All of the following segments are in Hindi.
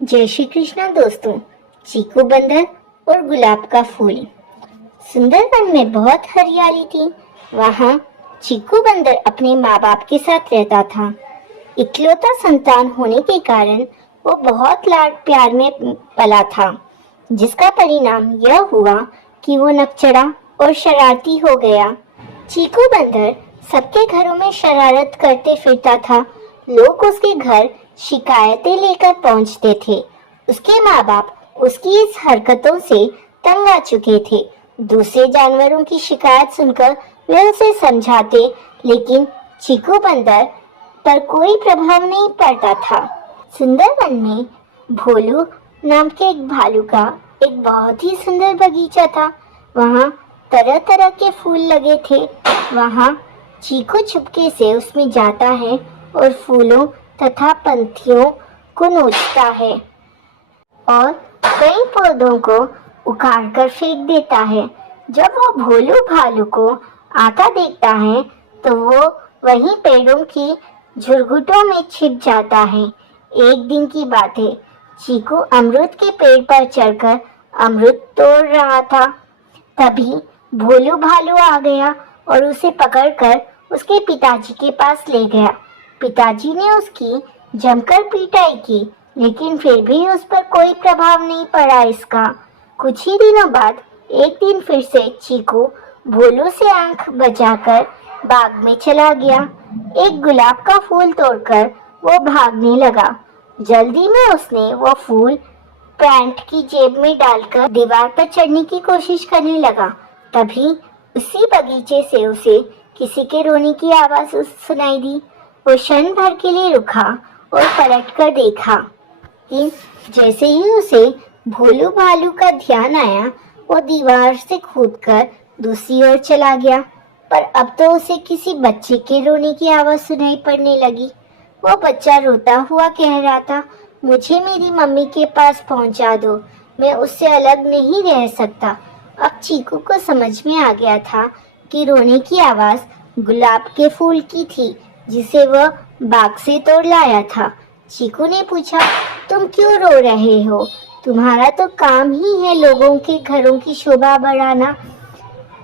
जय श्री कृष्णा दोस्तों। चीकू बंदर और गुलाब का फूल। सुंदरवन में बहुत हरियाली थी। वहाँ चीकू बंदर अपने माँ बाप के साथ रहता था। इकलौता संतान होने के कारण वो बहुत लाड प्यार में पला था, जिसका परिणाम यह हुआ कि वो नकचड़ा और शरारती हो गया। चीकू बंदर सबके घरों में शरारत करते फिरता था। लोग उसके घर शिकायतें लेकर पहुंचते थे। उसके माँ बाप उसकी इस हरकतों से तंग आ चुके थे। दूसरे जानवरों की शिकायत सुनकर वे उसे समझाते, लेकिन चीकू बंदर पर कोई प्रभाव नहीं पड़ता था। सुंदरवन में भोलू नाम के एक भालू का एक बहुत ही सुंदर बगीचा था। वहाँ तरह तरह के फूल लगे थे। वहाँ चीकू चुपके से उसमें जाता है और फूलों तथा पंखियों को नोचता है और कई पौधों को उखाड़ कर फेंक देता है। जब वो भोलू भालू को आता देखता है तो वो वहीं पेड़ों की झुरमुटों में छिप जाता है। एक दिन की बात है, चीकू अमरूद के पेड़ पर चढ़कर अमरूद तोड़ रहा था। तभी भोलू भालू आ गया और उसे पकड़कर उसके पिताजी के पास ले गया। पिताजी ने उसकी जमकर पिटाई की, लेकिन फिर भी उस पर कोई प्रभाव नहीं पड़ा इसका। कुछ ही दिनों बाद एक दिन फिर से चीकू भोलू से आंख बचाकर बाग में चला गया। एक गुलाब का फूल तोड़कर वो भागने लगा। जल्दी में उसने वो फूल पैंट की जेब में डालकर दीवार पर चढ़ने की कोशिश करने लगा। तभी उसी बगीचे से उसे किसी के रोने की आवाज सुनाई दी। वो क्षण भर के लिए रुका और पलट कर देखा कि जैसे ही उसे भोलू भालू का ध्यान आया, वो दीवार से कूदकर दूसरी ओर चला गया। पर अब तो उसे किसी बच्चे के रोने की आवाज सुनाई पड़ने लगी। वो बच्चा रोता हुआ कह रहा था, मुझे मेरी मम्मी के पास पहुंचा दो, मैं उससे अलग नहीं रह सकता। अब चीकू को समझ में आ गया था कि रोने की आवाज गुलाब के फूल की थी, जिसे वह बाग से तोड़ लाया था। चीकू ने पूछा, तुम क्यों रो रहे हो? तुम्हारा तो काम ही है लोगों के घरों की शोभा बढ़ाना।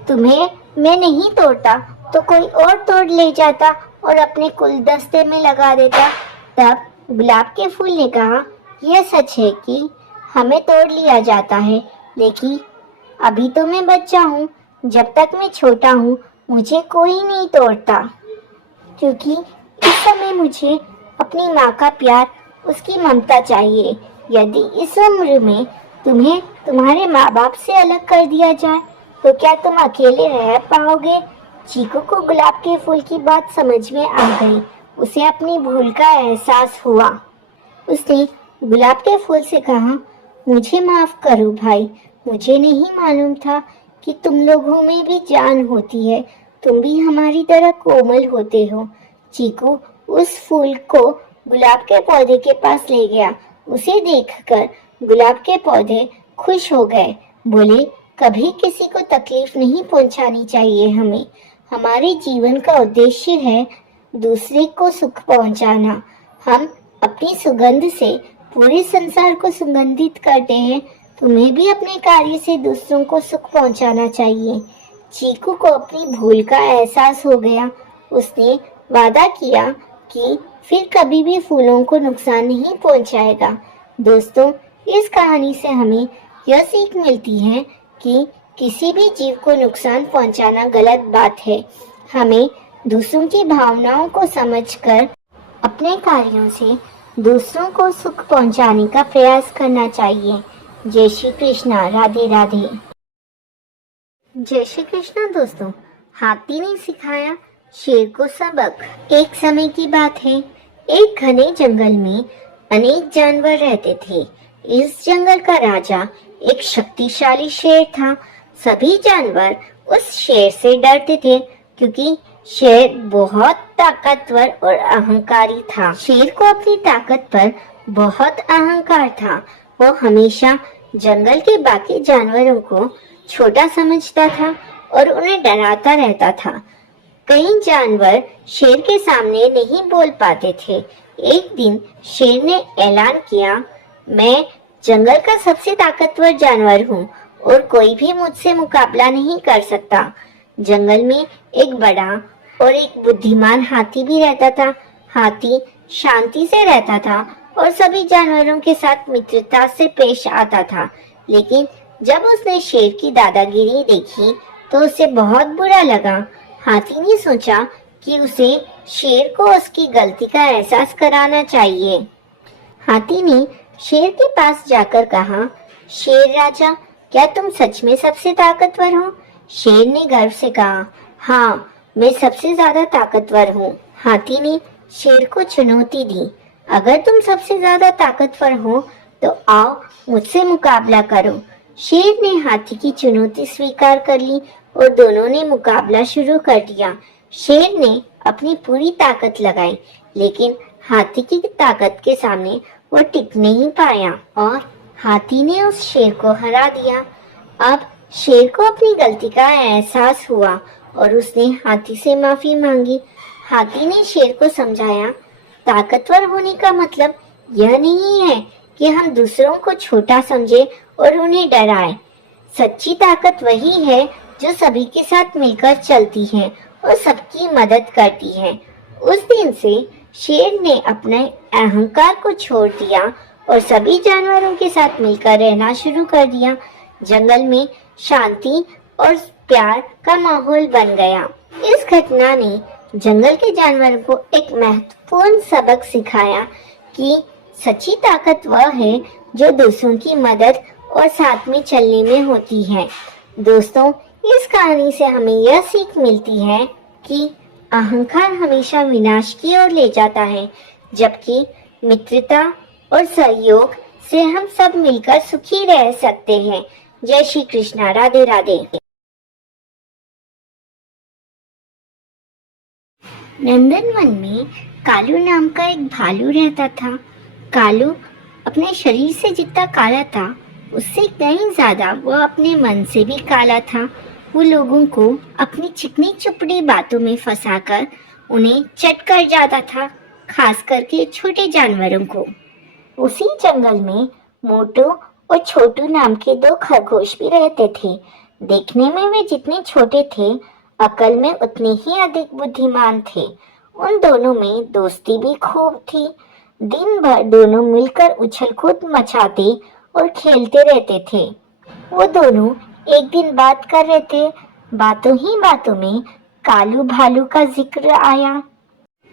तुम्हें मैं नहीं तोड़ता तो कोई और तोड़ ले जाता और अपने गुलदस्ते में लगा देता। तब गुलाब के फूल ने कहा, यह सच है कि हमें तोड़ लिया जाता है, लेकिन अभी तो मैं बच्चा हूँ। जब तक मैं छोटा हूँ मुझे कोई नहीं तोड़ता, क्योंकि इस समय मुझे अपनी माँ का प्यार, उसकी ममता चाहिए। यदि इस उम्र में तुम्हें तुम्हारे माँ बाप से अलग कर दिया जाए तो क्या तुम अकेले रह पाओगे? चीकू को गुलाब के फूल की बात समझ में आ गई। उसे अपनी भूल का एहसास हुआ। उसने गुलाब के फूल से कहा, मुझे माफ करो भाई, मुझे नहीं मालूम था कि तुम लोगों में भी जान होती है। तुम भी हमारी तरह कोमल होते हो। चीकू उस फूल को गुलाब के पौधे के पास ले गया। उसे देखकर गुलाब के पौधे खुश हो गए। बोले, कभी किसी को तकलीफ नहीं पहुंचानी चाहिए हमें। हमारे जीवन का उद्देश्य है दूसरे को सुख पहुंचाना। हम अपनी सुगंध से पूरे संसार को सुगंधित करते हैं। तुम्हें भी अपने कार्य से दूसरों को सुख पहुंचाना चाहिए। चीकू को अपनी भूल का एहसास हो गया। उसने वादा किया कि फिर कभी भी फूलों को नुकसान नहीं पहुंचाएगा। दोस्तों, इस कहानी से हमें यह सीख मिलती है कि किसी भी जीव को नुकसान पहुंचाना गलत बात है। हमें दूसरों की भावनाओं को समझकर अपने कार्यों से दूसरों को सुख पहुंचाने का प्रयास करना चाहिए। जय श्री कृष्णा। राधे राधे। जय श्री कृष्णा दोस्तों। हाथी ने सिखाया शेर को सबक। एक समय की बात है, एक घने जंगल में अनेक जानवर रहते थे। इस जंगल का राजा एक शक्तिशाली शेर था। सभी जानवर उस शेर से डरते थे, क्योंकि शेर बहुत ताकतवर और अहंकारी था। शेर को अपनी ताकत पर बहुत अहंकार था। वो हमेशा जंगल के बाकी जानवरों को छोटा समझता था और उन्हें डराता रहता था। कई जानवर शेर के सामने नहीं बोल पाते थे। एक दिन शेर ने ऐलान किया, मैं जंगल का सबसे ताकतवर जानवर हूँ और कोई भी मुझसे मुकाबला नहीं कर सकता। जंगल में एक बड़ा और एक बुद्धिमान हाथी भी रहता था। हाथी शांति से रहता था और सभी जानवरों के साथ मित्रता से पेश आता था। लेकिन जब उसने शेर की दादागिरी देखी तो उसे बहुत बुरा लगा। हाथी ने सोचा कि उसे शेर को उसकी गलती का एहसास कराना चाहिए। हाथी ने शेर के पास जाकर कहा, शेर राजा, क्या तुम सच में सबसे ताकतवर हो? शेर ने गर्व से कहा, हाँ, मैं सबसे ज्यादा ताकतवर हूँ। हाथी ने शेर को चुनौती दी, अगर तुम सबसे ज्यादा ताकतवर हो तो आओ मुझसे मुकाबला करो। शेर ने हाथी की चुनौती स्वीकार कर ली और दोनों ने मुकाबला शुरू कर दिया। शेर ने अपनी पूरी ताकत लगाई, लेकिन हाथी की ताकत के सामने वो टिक नहीं पाया और हाथी ने उस शेर को हरा दिया। अब शेर को अपनी गलती का एहसास हुआ और उसने हाथी से माफी मांगी। हाथी ने शेर को समझाया, ताकतवर होने का मतलब यह नहीं है कि हम दूसरों को छोटा समझे और उन्हें डराए। सच्ची ताकत वही है जो सभी के साथ मिलकर चलती है और सबकी मदद करती है। उस दिन से शेर ने अपने अहंकार को छोड़ दिया और सभी जानवरों के साथ मिलकर रहना शुरू कर दिया। जंगल में शांति और प्यार का माहौल बन गया। इस घटना ने जंगल के जानवरों को एक महत्वपूर्ण सबक सिखाया कि सच्ची ताकत वह है जो दूसरों की मदद और साथ में चलने में होती है। दोस्तों, इस कहानी से हमें यह सीख मिलती है कि अहंकार हमेशा विनाश की ओर ले जाता है, जबकि मित्रता और सहयोग से हम सब मिलकर सुखी रह सकते हैं। जय श्री कृष्णा। राधे राधे। नंदनवन में कालू नाम का एक भालू रहता था। कालू अपने शरीर से जितना काला था, उससे कहीं ज्यादा वह अपने मन से भी काला था। वो लोगों को अपनी चिकनी चुपड़ी बातों में फंसाकर उन्हें चट कर जाता था, खास करके छोटे जानवरों को। उसी जंगल में मोटू और छोटू नाम के दो खरगोश भी रहते थे। देखने में वे जितने छोटे थे, अकल में उतने ही अधिक बुद्धिमान थे। उन दोनों में दोस्ती भी खूब थी। दिन भर दोनों मिलकर उछल कूद मचाते और खेलते रहते थे। वो दोनों एक दिन बात कर रहे थे। बातों ही बातों में कालू भालू का जिक्र आया।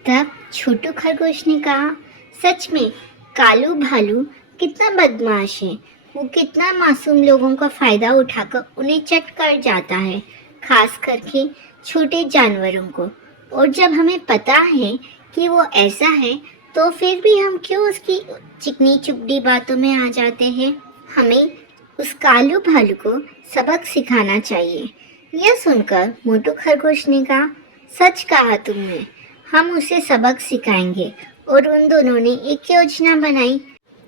तब छोटू खरगोश ने कहा, सच में कालू भालू कितना बदमाश है। वो कितना मासूम लोगों का फायदा उठाकर उन्हें चट कर जाता है, खास करके छोटे जानवरों को। और जब हमें पता है कि वो ऐसा है, तो फिर भी हम क्यों उसकी चिकनी चुपड़ी बातों में आ जाते हैं। हमें उस कालू भालू को सबक सिखाना चाहिए। यह सुनकर मोटू खरगोश ने कहा, सच कहा तुमने, हम उसे सबक सिखाएंगे। और उन दोनों ने एक योजना बनाई।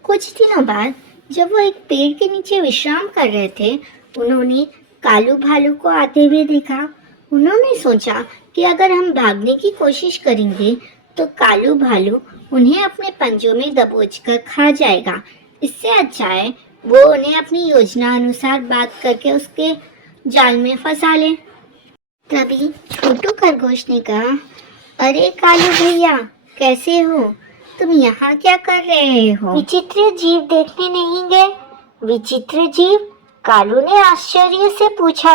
कुछ दिनों बाद जब वो एक पेड़ के नीचे विश्राम कर रहे थे, उन्होंने कालू भालू को आते हुए देखा। उन्होंने सोचा कि अगर हम भागने की कोशिश करेंगे तो कालू भालू उन्हें अपने पंजों में दबोच कर खा जाएगा। इससे अच्छा है वो उन्हें अपनी योजना अनुसार बात करके उसके जाल में फंसा ले। तभी छोटू खरगोश ने कहा, अरे कालू भैया, कैसे हो? तुम यहाँ क्या कर रहे हो? विचित्र जीव देखने नहीं गए? विचित्र जीव? कालू ने आश्चर्य से पूछा।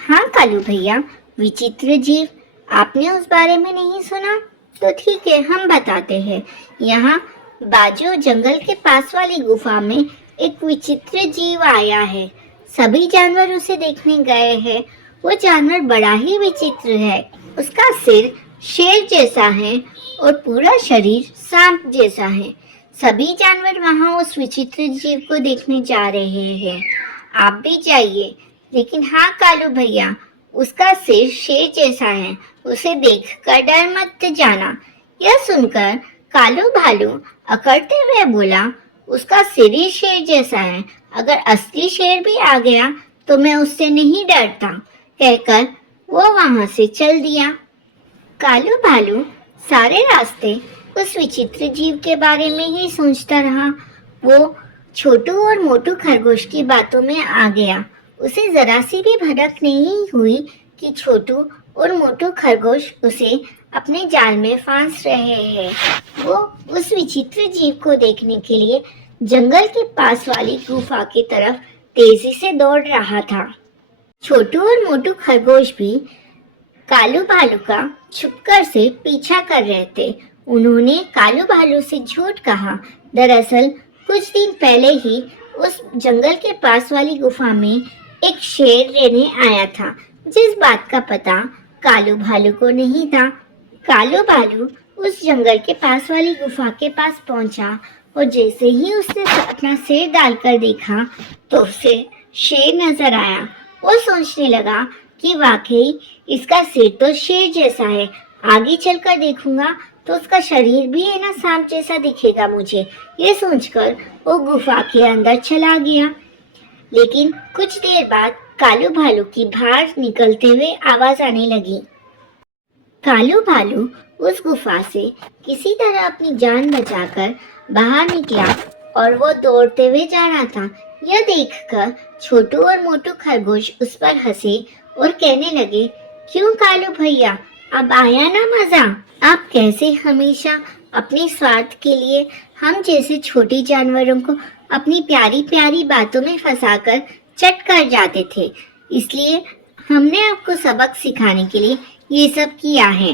हाँ कालू भैया, विचित्र जीव, आपने उस बारे में नहीं सुना? तो ठीक है, हम बताते हैं। यहाँ बाजू जंगल के पास वाली गुफा में एक विचित्र जीव आया है। सभी जानवर उसे देखने गए हैं। वो जानवर बड़ा ही विचित्र है। उसका सिर शेर जैसा है और पूरा शरीर सांप जैसा है। सभी जानवर वहाँ उस विचित्र जीव को देखने जा रहे हैं। आप भी जाइए। लेकिन हाँ कालू भैया, उसका सिर शेर जैसा है, उसे देखकर डर मत जाना। यह सुनकर कालू भालू अकड़ते हुए बोला, उसका सिर ही शेर जैसा है, अगर असली शेर भी आ गया तो मैं उससे नहीं डरता, कहकर वो वहां से चल दिया। कालू भालू सारे रास्ते उस विचित्र जीव के बारे में ही सोचता रहा। वो छोटू और मोटू खरगोश की बातों में आ गया। उसे जरा सी भी भनक नहीं हुई कि छोटू और मोटू खरगोश उसे अपने जाल में फांस रहे हैं। वो उस विचित्र जीव को देखने के लिए जंगल के पास वाली गुफा की तरफ तेजी से दौड़ रहा था। छोटू और मोटू खरगोश भी कालू भालू का छुपकर से पीछा कर रहे थे। उन्होंने कालू भालू से झूठ कहा। दरअसल कुछ दिन पहले ही उस जंगल के पास वाली गुफा में एक शेर रहने आया था, जिस बात का पता कालू भालू को नहीं था। कालू भालू उस जंगल के पास वाली गुफा के पास पहुंचा और जैसे ही उसने अपना सिर डालकर देखा तो उसे शेर नजर आया। वो सोचने लगा कि वाकई इसका सिर तो शेर जैसा है, आगे चलकर देखूंगा तो उसका शरीर भी है ना सांप जैसा दिखेगा मुझे। ये सोचकर वो गुफा के अंदर चला गया। लेकिन कुछ देर बाद कालू भालू की बाहर निकलते हुए आवाज आने लगी। कालू भालू उस गुफा से किसी तरह अपनी जान बचाकर बाहर निकला और वो दौड़ते हुए जा रहा था। यह देखकर छोटू और मोटू खरगोश उस पर हंसे और कहने लगे, क्यों कालू भैया, अब आया ना मजा? आप कैसे हमेशा अपने स्वार्थ के लिए हम जैसे छोटे जानवरों को अपनी प्यारी प्यारी बातों में फंसाकर चट कर जाते थे। इसलिए हमने आपको सबक सिखाने के लिए ये सब किया है।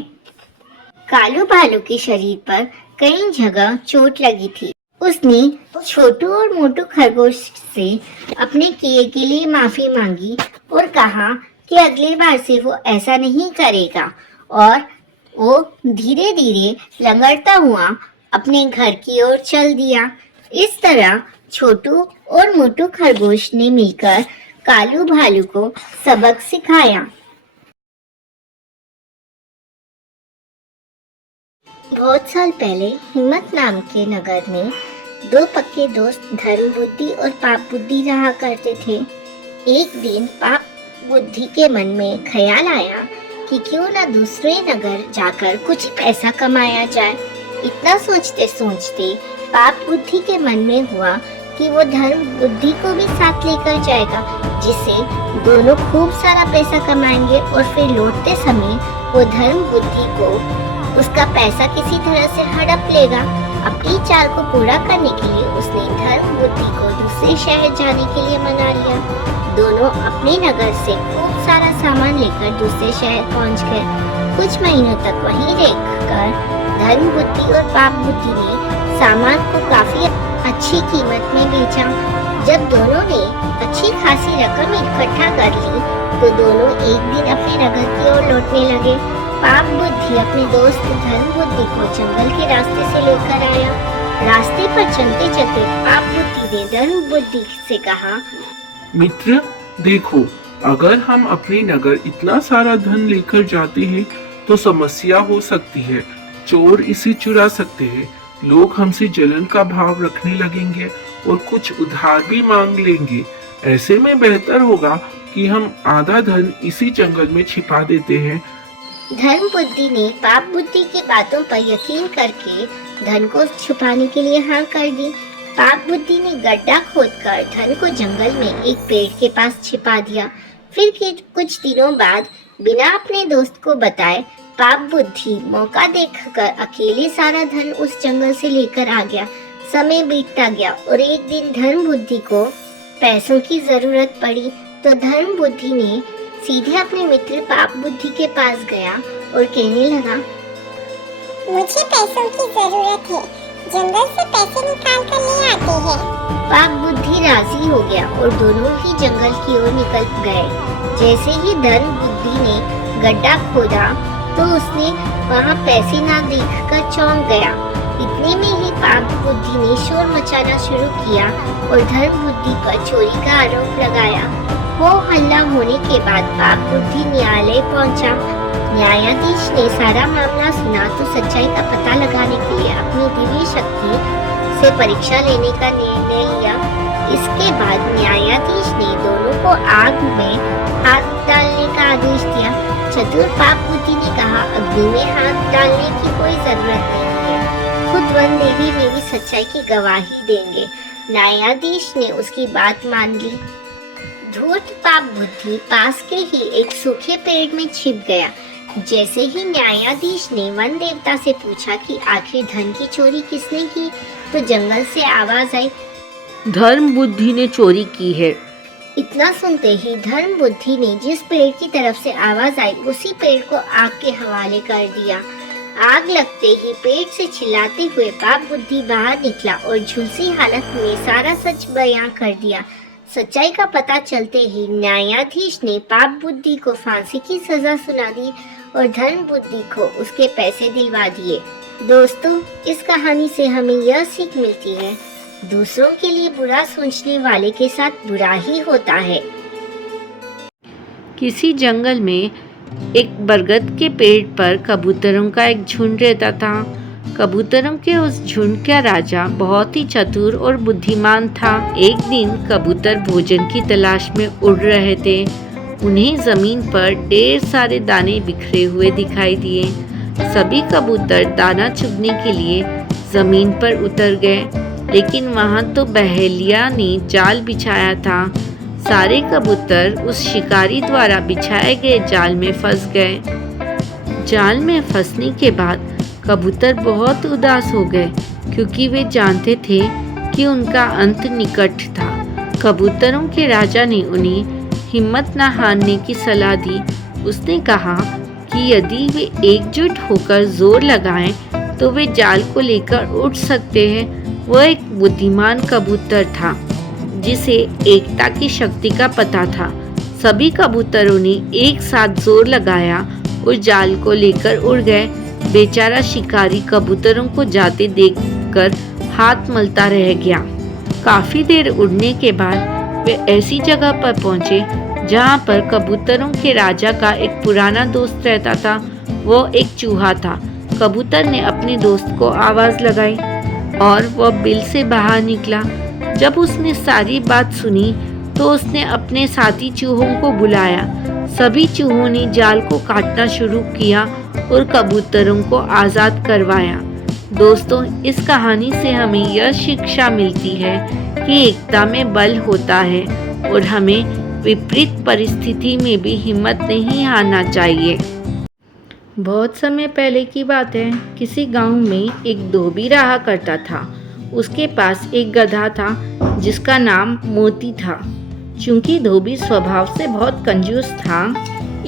कालू भालू के शरीर पर कई जगह चोट लगी थी। उसने छोटू और मोटू खरगोश से अपने किए के लिए माफी मांगी और कहा कि अगली बार से वो ऐसा नहीं करेगा, और वो धीरे धीरे लंगड़ता हुआ अपने घर की ओर चल दिया। इस तरह छोटू और मोटू खरगोश ने मिलकर कालू भालू को सबक सिखाया। बहुत साल पहले हिम्मत नाम के नगर में दो पक्के दोस्त धर्म बुद्धि और पाप बुद्धि रहा करते थे। एक दिन पाप बुद्धि के मन में ख्याल आया कि क्यों न दूसरे नगर जाकर कुछ पैसा कमाया जाए। इतना सोचते सोचते पाप बुद्धि के मन में हुआ कि वो धर्म बुद्धि को भी साथ लेकर जाएगा, जिससे दोनों खूब सारा पैसा कमाएंगे और फिर लौटते समय वो धर्म बुद्धि को उसका पैसा किसी तरह से हड़प लेगा। अपनी चाल को पूरा करने के लिए उसने धर्म बुद्धि को दूसरे शहर जाने के लिए मना लिया। दोनों अपने नगर से खूब सारा सामान लेकर दूसरे शहर पहुंच गए। कुछ महीनों तक वहीं रहकर धर्म बुद्धि और पाप बुद्धि ने सामान को काफी अच्छी कीमत में बेचा। जब दोनों ने अच्छी खासी रकम इकट्ठा कर ली तो दोनों एक दिन अपने नगर की ओर लौटने लगे। पाप बुद्धि अपने दोस्त धर्म बुद्धि को जंगल के रास्ते से लेकर आया। रास्ते पर चलते चलते पाप बुद्धि ने धर्म बुद्धि से कहा, मित्र देखो, अगर हम अपने नगर इतना सारा धन लेकर जाते हैं तो समस्या हो सकती है। चोर इसे चुरा सकते हैं, लोग हमसे जलन का भाव रखने लगेंगे और कुछ उधार भी मांग लेंगे। ऐसे में बेहतर होगा कि हम आधा धन इसी जंगल में छिपा देते हैं। धर्म बुद्धि ने पाप बुद्धि की बातों पर यकीन करके धन को छुपाने के लिए हाँ कर दी। पाप बुद्धि ने गड्ढा खोदकर धन को जंगल में एक पेड़ के पास छिपा दिया। फिर कुछ दिनों बाद बिना अपने दोस्त को बताए पाप बुद्धि मौका देखकर अकेले सारा धन उस जंगल से लेकर आ गया। समय बीतता गया और एक दिन धर्म बुद्धि को पैसों की जरूरत पड़ी तो धर्म बुद्धि ने सीधे अपने मित्र पाप बुद्धि के पास गया और कहने लगा, मुझे पैसों की जरूरत है, जंगल से पैसे निकाल कर ले आते हैं। पाप बुद्धि राजी हो गया और दोनों ही जंगल की ओर निकल गए। जैसे ही धर्म बुद्धि ने गड्ढा खोदा तो उसने वहाँ पैसे ना देखकर चौंक गया। इतने में ही पाप बुद्धि ने शोर मचाना शुरू किया और धर्म बुद्धि पर चोरी का आरोप लगाया। हो हल्ला होने के बाद पाप बुद्धि न्यायालय पहुंचा। न्यायाधीश ने सारा मामला सुना तो सच्चाई का पता लगाने के लिए अपनी दिव्य शक्ति से परीक्षा लेने का निर्णय लिया। इसके बाद न्यायाधीश ने दोनों को आग में हाथ डालने का आदेश दिया। चतुर पाप बुद्धि ने कहा, अग्नि में हाथ डालने की कोई जरूरत नहीं है। खुद वन देवी मेरी सच्चाई की गवाही देंगे। न्यायाधीश ने उसकी बात मान ली। धूर्त पाप बुद्धि पास के ही एक सूखे पेड़ में छिप गया। जैसे ही न्यायाधीश ने वन देवता से पूछा कि आखिर धन की चोरी किसने की, तो जंगल से आवाज आई, धर्म बुद्धि ने चोरी की है। इतना सुनते ही धर्म बुद्धि ने जिस पेड़ की तरफ से आवाज आई उसी पेड़ को आग के हवाले कर दिया। आग लगते ही पेड़ से चिल्लाते हुए पाप बुद्धि बाहर निकला और झुलसी हालत में सारा सच बयां कर दिया। सच्चाई का पता चलते ही न्यायाधीश ने पाप बुद्धि को फांसी की सजा सुना दी और धर्म बुद्धि को उसके पैसे दिलवा दिए। दोस्तों, इस कहानी से हमें यह सीख मिलती है, दूसरों के लिए बुरा सोचने वाले के साथ बुरा ही होता है। किसी जंगल में एक बरगद के पेड़ पर कबूतरों का एक झुंड रहता था। कबूतरों के उस झुंड का राजा बहुत ही चतुर और बुद्धिमान था। एक दिन कबूतर भोजन की तलाश में उड़ रहे थे। उन्हें जमीन पर ढेर सारे दाने बिखरे हुए दिखाई दिए। सभी कबूतर दाना चुगने के लिए जमीन पर उतर गए, लेकिन वहां तो बहेलिया ने जाल बिछाया था। सारे कबूतर उस शिकारी द्वारा बिछाए गए जाल में फंस गए। जाल में फंसने के बाद कबूतर बहुत उदास हो गए, क्योंकि वे जानते थे कि उनका अंत निकट था। कबूतरों के राजा ने उन्हें हिम्मत न हारने की सलाह दी। उसने कहा कि यदि वे एकजुट होकर जोर लगाएं तो वे जाल को लेकर उड़ सकते हैं। वह एक बुद्धिमान कबूतर था जिसे एकता की शक्ति का पता था। सभी कबूतरों ने एक साथ जोर लगाया और जाल को लेकर उड़ गए। बेचारा शिकारी कबूतरों को जाते देखकर हाथ मलता रह गया। काफी देर उड़ने के बाद वे ऐसी जगह पर पहुंचे जहां पर कबूतरों के राजा का एक पुराना दोस्त रहता था। वो एक चूहा था। कबूतर ने अपने दोस्त को आवाज लगाई और वह बिल से बाहर निकला। जब उसने सारी बात सुनी तो उसने अपने साथी चूहों को बुलाया। सभी चूहों ने जाल को काटना शुरू किया और कबूतरों को आज़ाद करवाया। दोस्तों, इस कहानी से हमें यह शिक्षा मिलती है कि एकता में बल होता है और हमें विपरीत परिस्थिति में भी हिम्मत नहीं हारना चाहिए। बहुत समय पहले की बात है। किसी गांव में एक धोबी रहा करता था। उसके पास एक गधा था जिसका नाम मोती था। चूंकि धोबी स्वभाव से बहुत कंजूस था,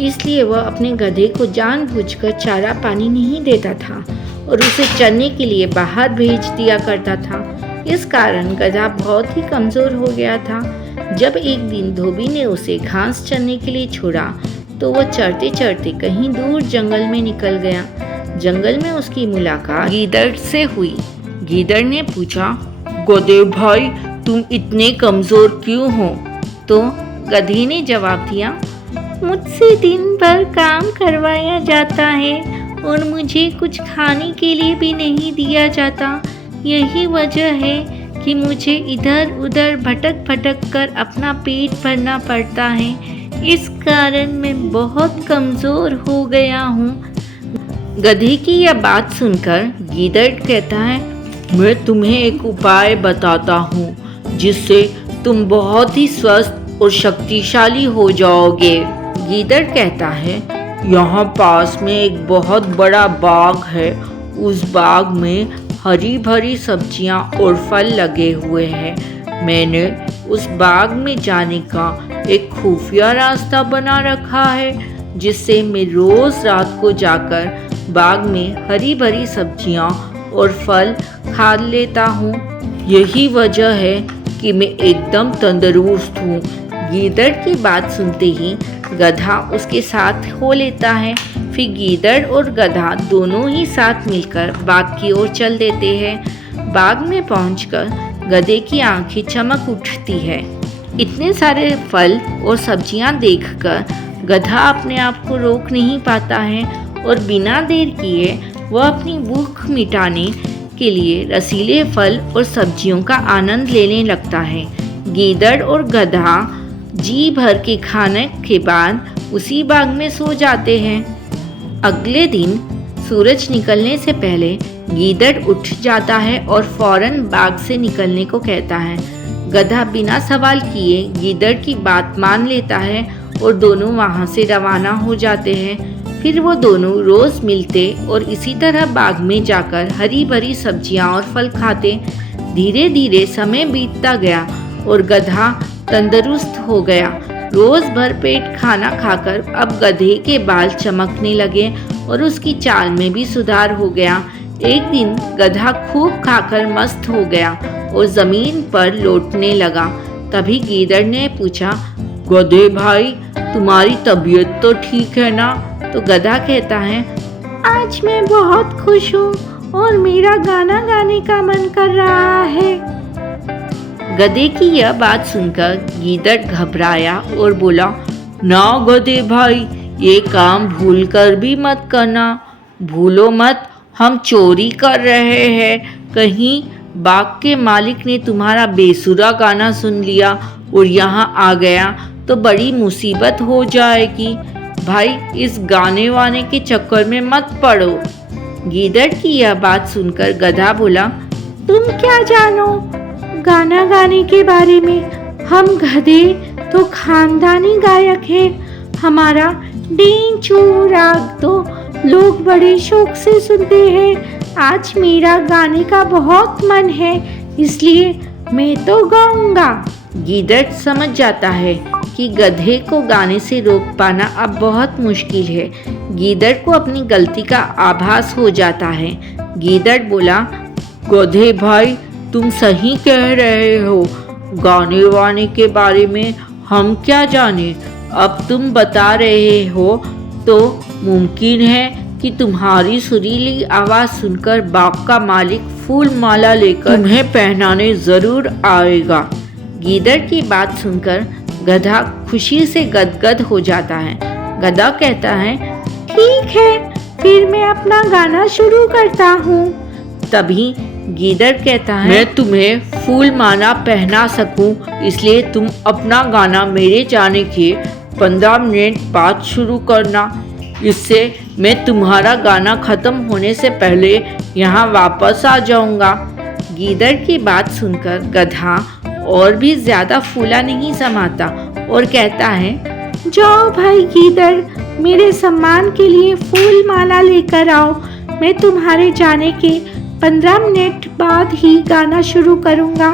इसलिए वह अपने गधे को जानबूझकर चारा पानी नहीं देता था और उसे चरने के लिए बाहर भेज दिया करता था। इस कारण गधा बहुत ही कमज़ोर हो गया था। जब एक दिन धोबी ने उसे घास चरने के लिए छोड़ा तो वह चरते चरते कहीं दूर जंगल में निकल गया। जंगल में उसकी मुलाकात गीदड़ से हुई। गीदड़ ने पूछा, गधे भाई, तुम इतने कमज़ोर क्यों हो? तो गधे ने जवाब दिया, मुझसे दिन भर काम करवाया जाता है और मुझे कुछ खाने के लिए भी नहीं दिया जाता। यही वजह है कि मुझे इधर उधर भटक भटक कर अपना पेट भरना पड़ता है। इस कारण मैं बहुत कमज़ोर हो गया हूँ। गधे की यह बात सुनकर गीदड़ कहता है, मैं तुम्हें एक उपाय बताता हूँ जिससे तुम बहुत ही स्वस्थ और शक्तिशाली हो जाओगे। गीदड़ कहता है, यहाँ पास में एक बहुत बड़ा बाग है। उस बाग में हरी भरी सब्जियाँ और फल लगे हुए हैं। मैंने उस बाग में जाने का एक खुफिया रास्ता बना रखा है, जिससे मैं रोज़ रात को जाकर बाग में हरी भरी सब्जियाँ और फल खा लेता हूँ। यही वजह है कि मैं एकदम तंदुरुस्त हूँ। गीदड़ की बात सुनते ही गधा उसके साथ हो लेता है। फिर गीदड़ और गधा दोनों ही साथ मिलकर बाग की ओर चल देते हैं। बाग में पहुंचकर गधे की आंखें चमक उठती है। इतने सारे फल और सब्जियां देखकर गधा अपने आप को रोक नहीं पाता है और बिना देर किए वह अपनी भूख मिटाने के लिए रसीले फल और सब्जियों का आनंद लेने लगता है। गीदड़ और गधा जी भर के खाने के बाद उसी बाग में सो जाते हैं। अगले दिन सूरज निकलने से पहले गीदड़ उठ जाता है और फौरन बाग से निकलने को कहता है। गधा बिना सवाल किए गीदड़ की बात मान लेता है और दोनों वहां से रवाना हो जाते हैं। फिर वो दोनों रोज मिलते और इसी तरह बाग में जाकर हरी भरी सब्जियां और फल खाते। धीरे धीरे समय बीतता गया और गधा तंदुरुस्त हो गया। रोज भर पेट खाना खाकर अब गधे के बाल चमकने लगे और उसकी चाल में भी सुधार हो गया। एक दिन गधा खूब खाकर मस्त हो गया और जमीन पर लौटने लगा। तभी गीदड़ ने पूछा, गधे भाई, तुम्हारी तबीयत तो ठीक है ना? तो गधा कहता है, आज मैं बहुत खुश हूँ और मेरा गाना गाने का मन कर रहा है। गधे की यह बात सुनकर गीदड़ घबराया और बोला, ना गधे भाई, ये काम भूल कर भी मत करना। भूलो मत, हम चोरी कर रहे हैं। कहीं बाग के मालिक ने तुम्हारा बेसुरा गाना सुन लिया और यहाँ आ गया तो बड़ी मुसीबत हो जाएगी। भाई, इस गाने वाने के चक्कर में मत पड़ो। गीदड़ की यह बात सुनकर गधा बोला, तुम क्या जानो गाना गाने के बारे में? हम गधे तो खानदानी गायक हैं। हमारा डीन चू राग तो लोग बड़े शौक से सुनते हैं। आज मेरा गाने का बहुत मन है, इसलिए मैं तो गाऊंगा। गीदड़ समझ जाता है कि गधे को गाने से रोक पाना अब बहुत मुश्किल है। गीदड़ को अपनी गलती का आभास हो जाता है। गीदड़ बोला, गधे भाई, तुम सही कह रहे हो। गाने वाने के बारे में हम क्या जाने। अब तुम बता रहे हो तो मुमकिन है कि तुम्हारी सुरीली आवाज सुनकर बाग का मालिक फूल माला लेकर तुम्हें पहनाने जरूर आएगा। गीदड़ की बात सुनकर गधा खुशी से गदगद हो जाता है। गधा कहता है, ठीक है, फिर मैं अपना गाना शुरू करता हूँ। तभी गीदड़ कहता है, मैं तुम्हें फूल माला पहना सकूं, इसलिए तुम अपना गाना मेरे जाने के 15 मिनट बाद शुरू करना। इससे मैं तुम्हारा गाना खत्म होने से पहले यहाँ वापस आ जाऊंगा। गीदड़ की बात सुनकर गधा और भी ज्यादा फूला नहीं समाता और कहता है, जाओ भाई गीदड़, मेरे सम्मान के लिए फूल माला लेकर आओ। मैं तुम्हारे जाने के 15 मिनट बाद ही गाना शुरू करूंगा।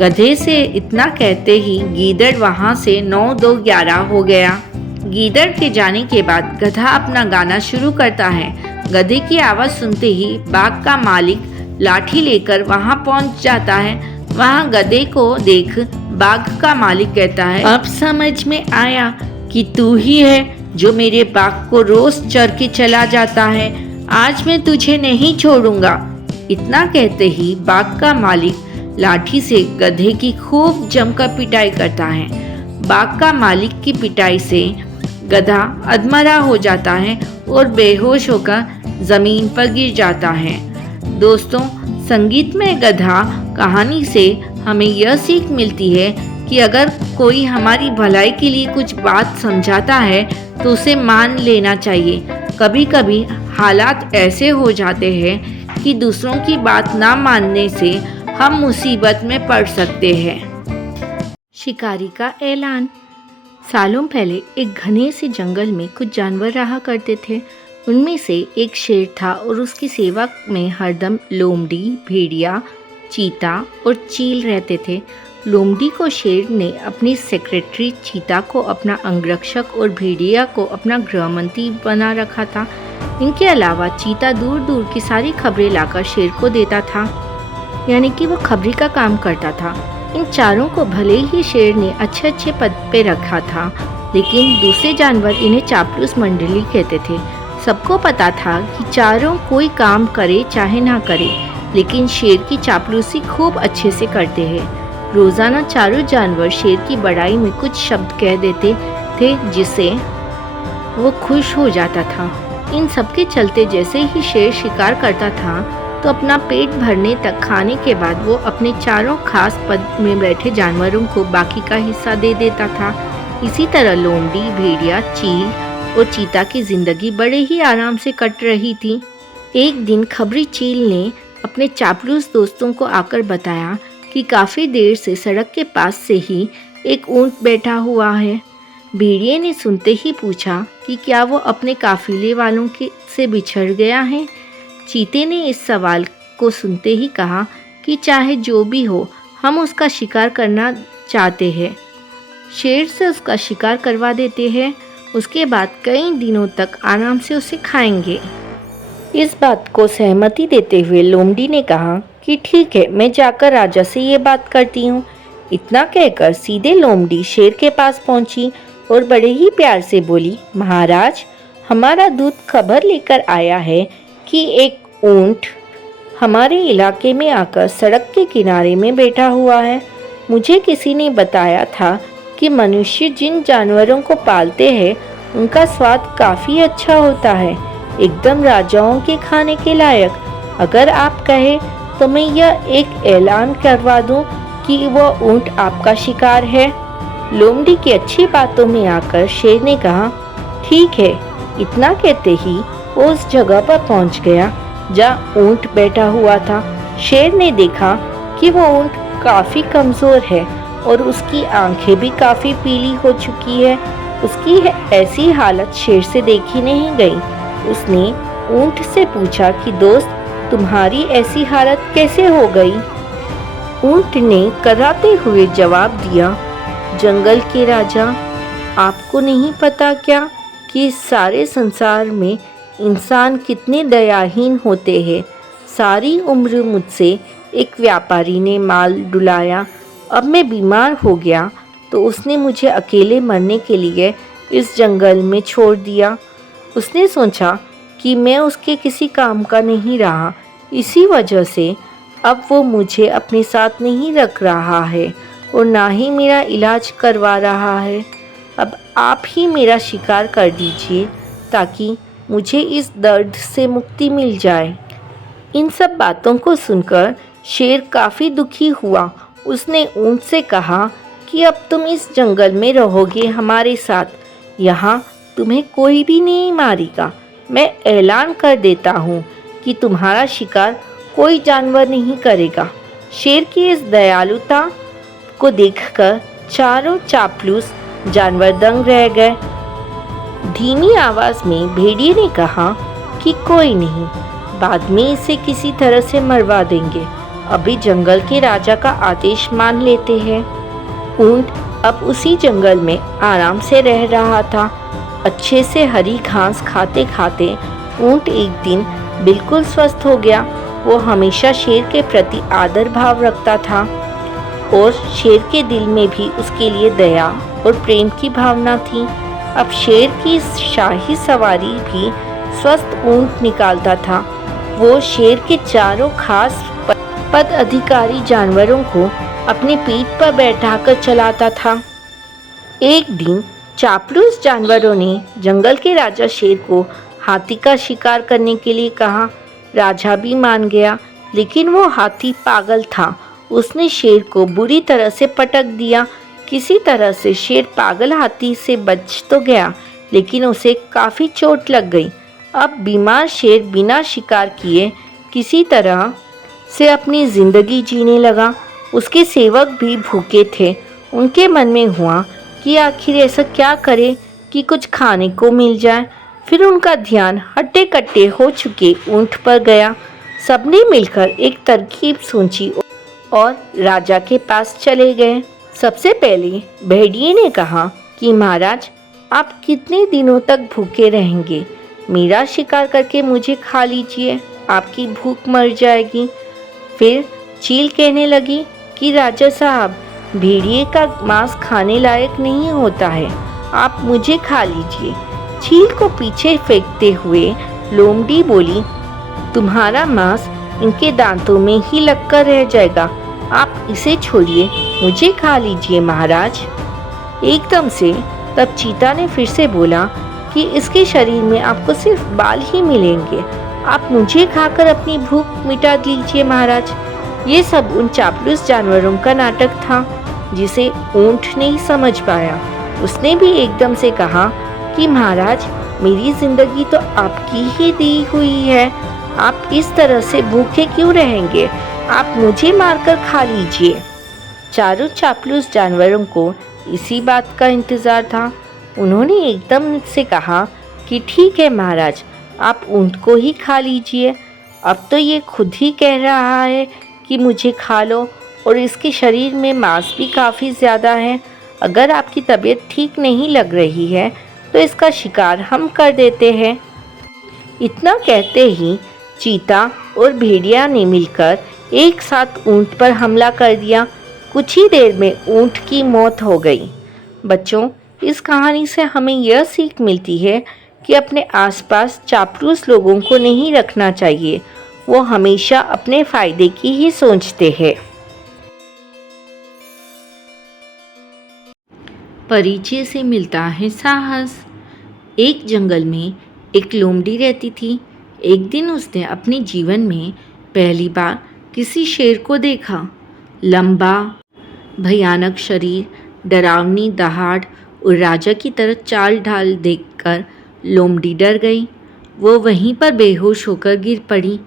गधे से इतना कहते ही गीदड़ वहां से 9-2-11 हो गया। गीदड़ के जाने के बाद गधा अपना गाना शुरू करता है। गधे की आवाज सुनते ही बाग का मालिक लाठी लेकर वहां पहुंच जाता है। वहां गधे को देख बाग का मालिक कहता है, अब समझ में आया कि तू ही है जो मेरे बाग को रोज चर के चला जाता है। आज मैं तुझे नहीं छोड़ूंगा। इतना कहते ही बाग का मालिक लाठी से गधे की खूब जमकर पिटाई करता है। बाग का मालिक की पिटाई से गधा अधमरा हो जाता है और बेहोश होकर जमीन पर गिर जाता है। दोस्तों, संगीत में गधा कहानी से हमें यह सीख मिलती है कि अगर कोई हमारी भलाई के लिए कुछ बात समझाता है तो उसे मान लेना चाहिए। कभी कभी हालात ऐसे हो जाते हैं कि दूसरों की बात ना मानने से हम मुसीबत में पड़ सकते हैं। शिकारी का ऐलान। सालों पहले एक घने से जंगल में कुछ जानवर रहा करते थे। उनमें से एक शेर था और उसकी सेवा में हरदम लोमड़ी, भेड़िया, चीता और चील रहते थे। लोमड़ी को शेर ने अपनी सेक्रेटरी, चीता को अपना अंगरक्षक और भेड़िया को अपना गृहमंत्री बना रखा था। इनके अलावा चीता दूर दूर की सारी खबरें लाकर शेर को देता था, यानी कि वो खबरी का काम करता था। इन चारों को भले ही शेर ने अच्छे अच्छे पद पे रखा था, लेकिन दूसरे जानवर इन्हें चापलूस मंडली कहते थे। सबको पता था कि चारों कोई काम करे चाहे ना करे, लेकिन शेर की चापलूसी खूब अच्छे से करते हैं। रोजाना चारों जानवर शेर की बड़ाई में कुछ शब्द कह देते थे जिससे वो खुश हो जाता था। इन सबके चलते जैसे ही शेर शिकार करता था तो अपना पेट भरने तक खाने के बाद वो अपने चारों खास पद में बैठे जानवरों को बाकी का हिस्सा दे देता था। इसी तरह लोमड़ी, भेड़िया, चील और चीता की जिंदगी बड़े ही आराम से कट रही थी। एक दिन खबरी चील ने अपने चापलूस दोस्तों को आकर बताया कि काफ़ी देर से सड़क के पास से ही एक ऊंट बैठा हुआ है। भेड़िए ने सुनते ही पूछा कि क्या वो अपने काफिले वालों से बिछड़ गया है। चीते ने इस सवाल को सुनते ही कहा कि चाहे जो भी हो, हम उसका शिकार करना चाहते हैं। शेर से उसका शिकार करवा देते हैं, उसके बाद कई दिनों तक आराम से उसे खाएंगे। इस बात को सहमति देते हुए लोमड़ी ने कहा कि ठीक है, मैं जाकर राजा से ये बात करती हूँ। इतना कहकर सीधे लोमड़ी शेर के पास पहुंची और बड़े ही प्यार से बोली, महाराज, हमारा दूत खबर लेकर आया है कि एक ऊंट हमारे इलाके में आकर सड़क के किनारे में बैठा हुआ है। मुझे किसी ने बताया था कि मनुष्य जिन जानवरों को पालते हैं उनका स्वाद काफ़ी अच्छा होता है, एकदम राजाओं के खाने के लायक। अगर आप कहें तो मैं यह एक ऐलान करवा दूं कि वह ऊंट आपका शिकार है। लोमड़ी की अच्छी बातों में आकर शेर ने कहा, ठीक है। इतना कहते ही वो उस जगह पर पहुंच गया जहाँ ऊंट बैठा हुआ था। शेर ने देखा कि वो ऊंट काफ़ी कमज़ोर है और उसकी आंखें भी काफ़ी पीली हो चुकी है। उसकी ऐसी हालत शेर से देखी नहीं गई। उसने ऊंट से पूछा कि दोस्त, तुम्हारी ऐसी हालत कैसे हो गई? ऊंट ने कराते हुए जवाब दिया, जंगल के राजा, आपको नहीं पता क्या कि इस सारे संसार में इंसान कितने दयाहीन होते हैं। सारी उम्र मुझसे एक व्यापारी ने माल डुलाया। अब मैं बीमार हो गया तो उसने मुझे अकेले मरने के लिए इस जंगल में छोड़ दिया। उसने सोचा कि मैं उसके किसी काम का नहीं रहा, इसी वजह से अब वो मुझे अपने साथ नहीं रख रहा है और ना ही मेरा इलाज करवा रहा है। अब आप ही मेरा शिकार कर दीजिए ताकि मुझे इस दर्द से मुक्ति मिल जाए। इन सब बातों को सुनकर शेर काफ़ी दुखी हुआ। उसने ऊंट से कहा कि अब तुम इस जंगल में रहोगे हमारे साथ, यहाँ तुम्हें कोई भी नहीं मारेगा। मैं ऐलान कर देता हूँ कि तुम्हारा शिकार कोई जानवर नहीं करेगा। शेर की इस दयालुता को देखकर चारों चापलूस जानवर दंग रह गए। धीमी आवाज में भेड़िए ने कहा कि कोई नहीं, बाद में इसे किसी तरह से मरवा देंगे। अभी जंगल के राजा का आदेश मान लेते हैं। ऊंट अब उसी जंगल में आराम से रह रहा था। अच्छे से हरी घास खाते खाते ऊंट एक दिन बिल्कुल स्वस्थ हो गया। वो हमेशा शेर के प्रति आदर भाव रखता था और शेर के दिल में भी उसके लिए दया और प्रेम की भावना थी। अब शेर की शाही सवारी भी स्वस्थ ऊंट निकालता था। वो शेर के चारों खास पद अधिकारी जानवरों को अपनी पीठ पर बैठाकर चलाता था। एक दिन चापलूस जानवरों ने जंगल के राजा शेर को हाथी का शिकार करने के लिए कहा। राजा भी मान गया, लेकिन वो हाथी पागल था। उसने शेर को बुरी तरह से पटक दिया। किसी तरह से शेर पागल हाथी से बच तो गया, लेकिन उसे काफ़ी चोट लग गई। अब बीमार शेर बिना शिकार किए किसी तरह से अपनी ज़िंदगी जीने लगा। उसके सेवक भी भूखे थे। उनके मन में हुआ कि आखिर ऐसा क्या करे कि कुछ खाने को मिल जाए। फिर उनका ध्यान हट्टे कट्टे हो चुके ऊंट पर गया। सबने मिलकर एक तरकीब सोची और राजा के पास चले गए। सबसे पहले भेड़िए ने कहा कि महाराज, आप कितने दिनों तक भूखे रहेंगे? मेरा शिकार करके मुझे खा लीजिए, आपकी भूख मर जाएगी। फिर चील कहने लगी कि राजा साहब, भेड़िए का मांस खाने लायक नहीं होता है, आप मुझे खा लीजिए। चील को पीछे फेंकते हुए लोमड़ी बोली, तुम्हारा मांस इनके दांतों में ही लगकर रह जाएगा, आप इसे छोड़िए, मुझे खा लीजिए महाराज। एकदम से तब चीता ने फिर से बोला कि इसके शरीर में आपको सिर्फ बाल ही मिलेंगे, आप मुझे खाकर अपनी भूख मिटा लीजिए महाराज। ये सब उन चापलूस जानवरों का नाटक था जिसे ऊंट नहीं समझ पाया। उसने भी एकदम से कहा कि महाराज, मेरी जिंदगी तो आपकी ही दी हुई है। आप इस तरह से भूखे क्यों रहेंगे? आप मुझे मारकर खा लीजिए। चारों चापलूस जानवरों को इसी बात का इंतजार था। उन्होंने एकदम से कहा कि ठीक है महाराज, आप ऊंट को ही खा लीजिए। अब तो ये खुद ही कह रहा है कि मुझे खा लो, और इसके शरीर में मांस भी काफ़ी ज़्यादा है। अगर आपकी तबीयत ठीक नहीं लग रही है तो इसका शिकार हम कर देते हैं। इतना कहते ही चीता और भेड़िया ने मिलकर एक साथ ऊंट पर हमला कर दिया। कुछ ही देर में ऊंट की मौत हो गई। बच्चों, इस कहानी से हमें यह सीख मिलती है कि अपने आसपास चापलूस लोगों को नहीं रखना चाहिए। वो हमेशा अपने फायदे की ही सोचते हैं। परिचय से मिलता है साहस। एक जंगल में एक लोमड़ी रहती थी। एक दिन उसने अपने जीवन में पहली बार किसी शेर को देखा। लंबा, भयानक शरीर, डरावनी दहाड़ और राजा की तरह चाल ढाल देखकर लोमड़ी डर गई। वो वहीं पर बेहोश होकर गिर पड़ी।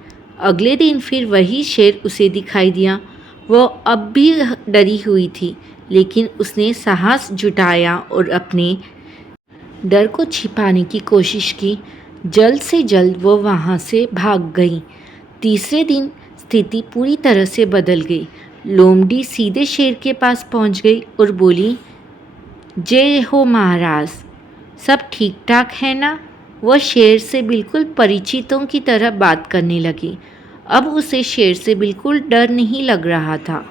अगले दिन फिर वही शेर उसे दिखाई दिया। वो अब भी डरी हुई थी, लेकिन उसने साहस जुटाया और अपने डर को छिपाने की कोशिश की। जल्द से जल्द वो वहाँ से भाग गई। तीसरे दिन स्थिति पूरी तरह से बदल गई। लोमड़ी सीधे शेर के पास पहुँच गई और बोली, जय हो महाराज, सब ठीक ठाक है ना? वह शेर से बिल्कुल परिचितों की तरह बात करने लगी। अब उसे शेर से बिल्कुल डर नहीं लग रहा था।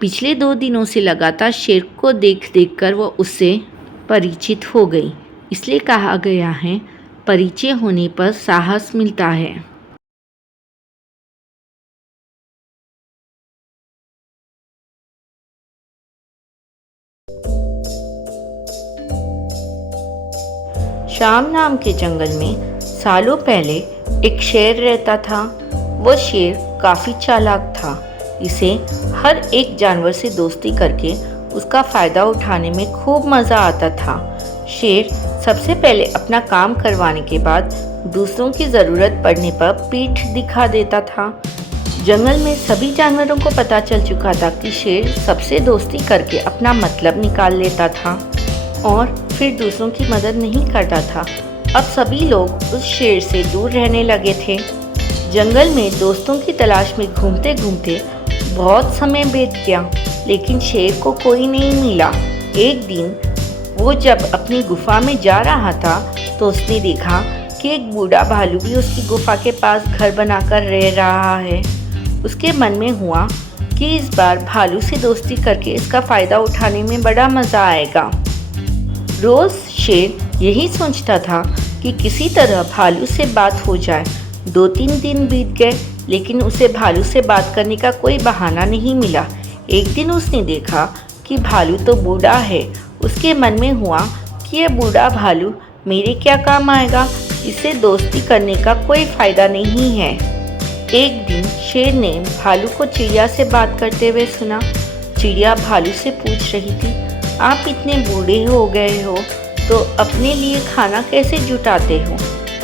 पिछले 2 दिनों से लगातार शेर को देख कर वह उससे परिचित हो गई। इसलिए कहा गया है, परिचय होने पर साहस मिलता है। शाम नाम के जंगल में सालों पहले एक शेर रहता था। वह शेर काफ़ी चालाक था। इसे हर एक जानवर से दोस्ती करके उसका फ़ायदा उठाने में खूब मज़ा आता था। शेर सबसे पहले अपना काम करवाने के बाद दूसरों की ज़रूरत पड़ने पर पीठ दिखा देता था। जंगल में सभी जानवरों को पता चल चुका था कि शेर सबसे दोस्ती करके अपना मतलब निकाल लेता था और फिर दूसरों की मदद नहीं करता था। अब सभी लोग उस शेर से दूर रहने लगे थे। जंगल में दोस्तों की तलाश में घूमते घूमते बहुत समय बीत गया, लेकिन शेर को कोई नहीं मिला। एक दिन वो जब अपनी गुफा में जा रहा था तो उसने देखा कि एक बूढ़ा भालू भी उसकी गुफा के पास घर बनाकर रह रहा है। उसके मन में हुआ कि इस बार भालू से दोस्ती करके इसका फ़ायदा उठाने में बड़ा मज़ा आएगा। रोज़ शेर यही सोचता था कि किसी तरह भालू से बात हो जाए। 2-3 दिन बीत गए, लेकिन उसे भालू से बात करने का कोई बहाना नहीं मिला। एक दिन उसने देखा कि भालू तो बूढ़ा है। उसके मन में हुआ कि यह बूढ़ा भालू मेरे क्या काम आएगा, इससे दोस्ती करने का कोई फ़ायदा नहीं है। एक दिन शेर ने भालू को चिड़िया से बात करते हुए सुना। चिड़िया भालू से पूछ रही थी, आप इतने बूढ़े हो गए हो तो अपने लिए खाना कैसे जुटाते हो?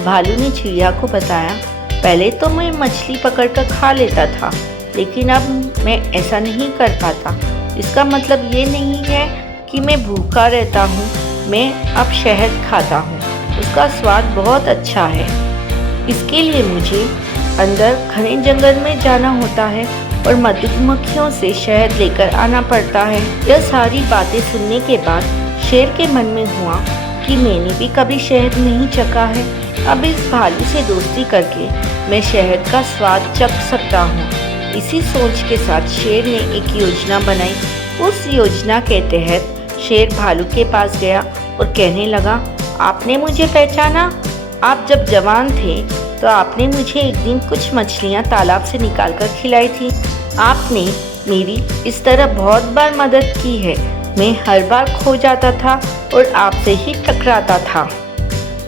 भालू ने चिड़िया को बताया, पहले तो मैं मछली पकड़कर खा लेता था, लेकिन अब मैं ऐसा नहीं कर पाता। इसका मतलब ये नहीं है कि मैं भूखा रहता हूँ। मैं अब शहद खाता हूँ, उसका स्वाद बहुत अच्छा है। इसके लिए मुझे अंदर घने जंगल में जाना होता है और मधुमक्खियों से शहद लेकर आना पड़ता है। यह सारी बातें सुनने के बाद शेर के मन में हुआ कि मैंने भी कभी शहद नहीं चखा है। अब इस भालू से दोस्ती करके मैं शहद का स्वाद चख सकता हूँ। इसी सोच के साथ शेर ने एक योजना बनाई। उस योजना के तहत शेर भालू के पास गया और कहने लगा, आपने मुझे पहचाना? आप जब जवान थे तो आपने मुझे एक दिन कुछ मछलियाँ तालाब से निकाल कर खिलाई थी। आपने मेरी इस तरह बहुत बार मदद की है। मैं हर बार खो जाता था और आपसे ही टकराता था।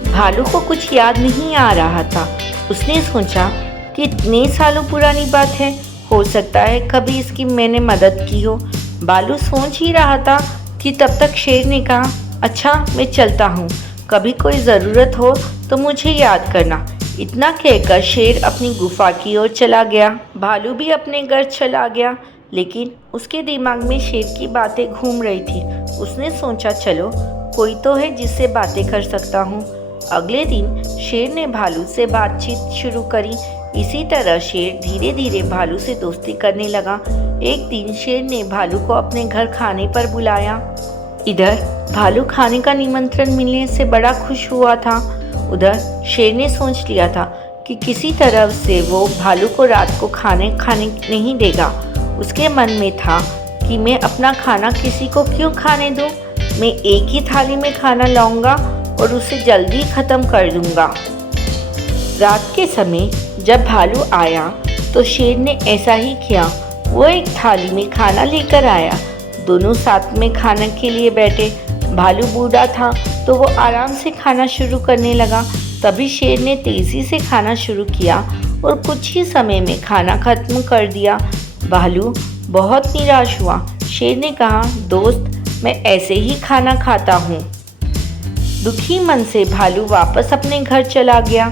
भालू को कुछ याद नहीं आ रहा था। उसने सोचा कि इतने सालों पुरानी बात है, हो सकता है कभी इसकी मैंने मदद की हो। भालू सोच ही रहा था कि तब तक शेर ने कहा, अच्छा मैं चलता हूँ, कभी कोई ज़रूरत हो तो मुझे याद करना। इतना कहकर शेर अपनी गुफा की ओर चला गया। भालू भी अपने घर चला गया, लेकिन उसके दिमाग में शेर की बातें घूम रही थी। उसने सोचा, चलो कोई तो है जिससे बातें कर सकता हूँ। अगले दिन शेर ने भालू से बातचीत शुरू करी। इसी तरह शेर धीरे धीरे भालू से दोस्ती करने लगा। एक दिन शेर ने भालू को अपने घर खाने पर बुलाया। इधर भालू खाने का निमंत्रण मिलने से बड़ा खुश हुआ था। उधर शेर ने सोच लिया था कि किसी तरह से वो भालू को रात को खाने नहीं देगा। उसके मन में था कि मैं अपना खाना किसी को क्यों खाने दूं? मैं एक ही थाली में खाना लाऊंगा और उसे जल्दी ख़त्म कर दूंगा। रात के समय जब भालू आया तो शेर ने ऐसा ही किया। वो एक थाली में खाना लेकर आया। दोनों साथ में खाने के लिए बैठे। भालू बूढ़ा था तो वो आराम से खाना शुरू करने लगा। तभी शेर ने तेज़ी से खाना शुरू किया और कुछ ही समय में खाना खत्म कर दिया। भालू बहुत निराश हुआ। शेर ने कहा, दोस्त, मैं ऐसे ही खाना खाता हूँ। दुखी मन से भालू वापस अपने घर चला गया।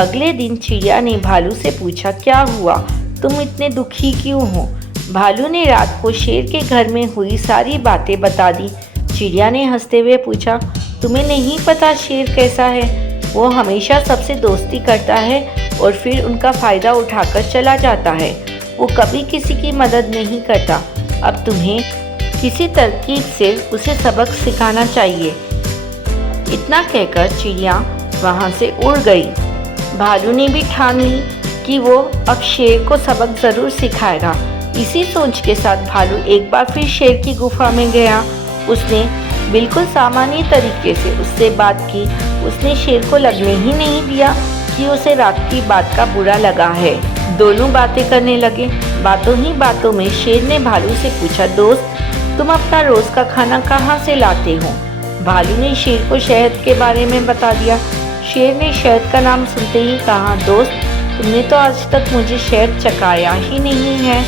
अगले दिन चिड़िया ने भालू से पूछा, क्या हुआ? तुम इतने दुखी क्यों हो? भालू ने रात को शेर के घर में हुई सारी बातें बता दी। चिड़िया ने हंसते हुए पूछा, तुम्हें नहीं पता शेर कैसा है? वो हमेशा सबसे दोस्ती करता है और फिर उनका फ़ायदा उठाकर चला जाता है। वो कभी किसी की मदद नहीं करता। अब तुम्हें किसी तरकीब से उसे सबक सिखाना चाहिए। इतना कहकर चिड़िया वहाँ से उड़ गई। भालू ने भी ठान ली कि वो अब शेर को सबक ज़रूर सिखाएगा। इसी सोच के साथ भालू एक बार फिर शेर की गुफा में गया। उसने बिल्कुल सामान्य तरीके से उससे बात की। उसने शेर को लगने ही नहीं दिया कि उसे रात की बात का बुरा लगा है। दोनों बातें करने लगे। बातों ही बातों में शेर ने भालू से पूछा, दोस्त, तुम अपना रोज़ का खाना कहाँ से लाते हो? भालू ने शेर को शहद के बारे में बता दिया। शेर ने शहद का नाम सुनते ही कहा, दोस्त, तुमने तो आज तक मुझे शहद चखाया ही नहीं है।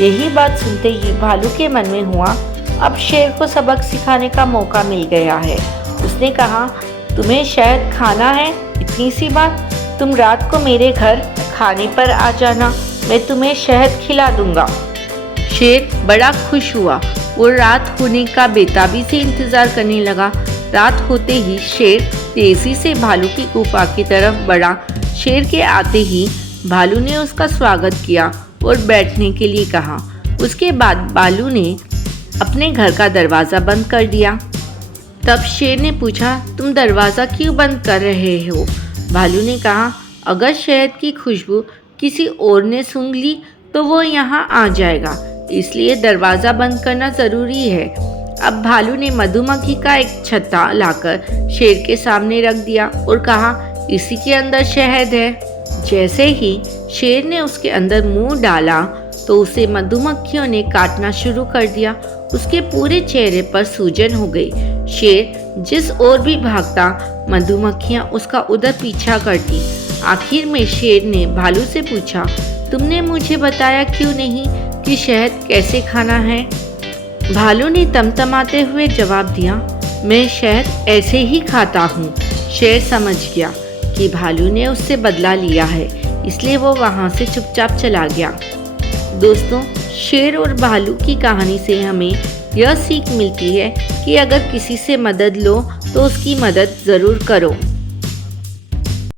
यही बात सुनते ही भालू के मन में हुआ, अब शेर को सबक सिखाने का मौका मिल गया है। उसने कहा, तुम्हें शहद खाना है? इतनी सी बात, तुम रात को मेरे घर खाने पर आ जाना, मैं तुम्हें शहद खिला दूंगा। शेर बड़ा खुश हुआ। वो रात होने का बेताबी से इंतज़ार करने लगा। रात होते ही शेर तेज़ी से भालू की गुफा की तरफ बढ़ा। शेर के आते ही भालू ने उसका स्वागत किया और बैठने के लिए कहा। उसके बाद भालू ने अपने घर का दरवाज़ा बंद कर दिया। तब शेर ने पूछा, तुम दरवाज़ा क्यों बंद कर रहे हो? भालू ने कहा, अगर शहद की खुशबू किसी और ने सूंघ ली तो वो यहाँ आ जाएगा, इसलिए दरवाज़ा बंद करना ज़रूरी है। अब भालू ने मधुमक्खी का एक छत्ता लाकर शेर के सामने रख दिया और कहा, इसी के अंदर शहद है। जैसे ही शेर ने उसके अंदर मुंह डाला तो उसे मधुमक्खियों ने काटना शुरू कर दिया। उसके पूरे चेहरे पर सूजन हो गई। शेर जिस ओर भी भागता, मधुमक्खियां उसका उधर पीछा करती। आखिर में शेर ने भालू से पूछा, तुमने मुझे बताया क्यों नहीं कि शहद कैसे खाना है? भालू ने तमतमाते हुए जवाब दिया, मैं शहद ऐसे ही खाता हूँ। शेर समझ गया कि भालू ने उससे बदला लिया है, इसलिए वो वहाँ से चुपचाप चला गया। दोस्तों, शेर और भालू की कहानी से हमें यह सीख मिलती है कि अगर किसी से मदद लो तो उसकी मदद ज़रूर करो।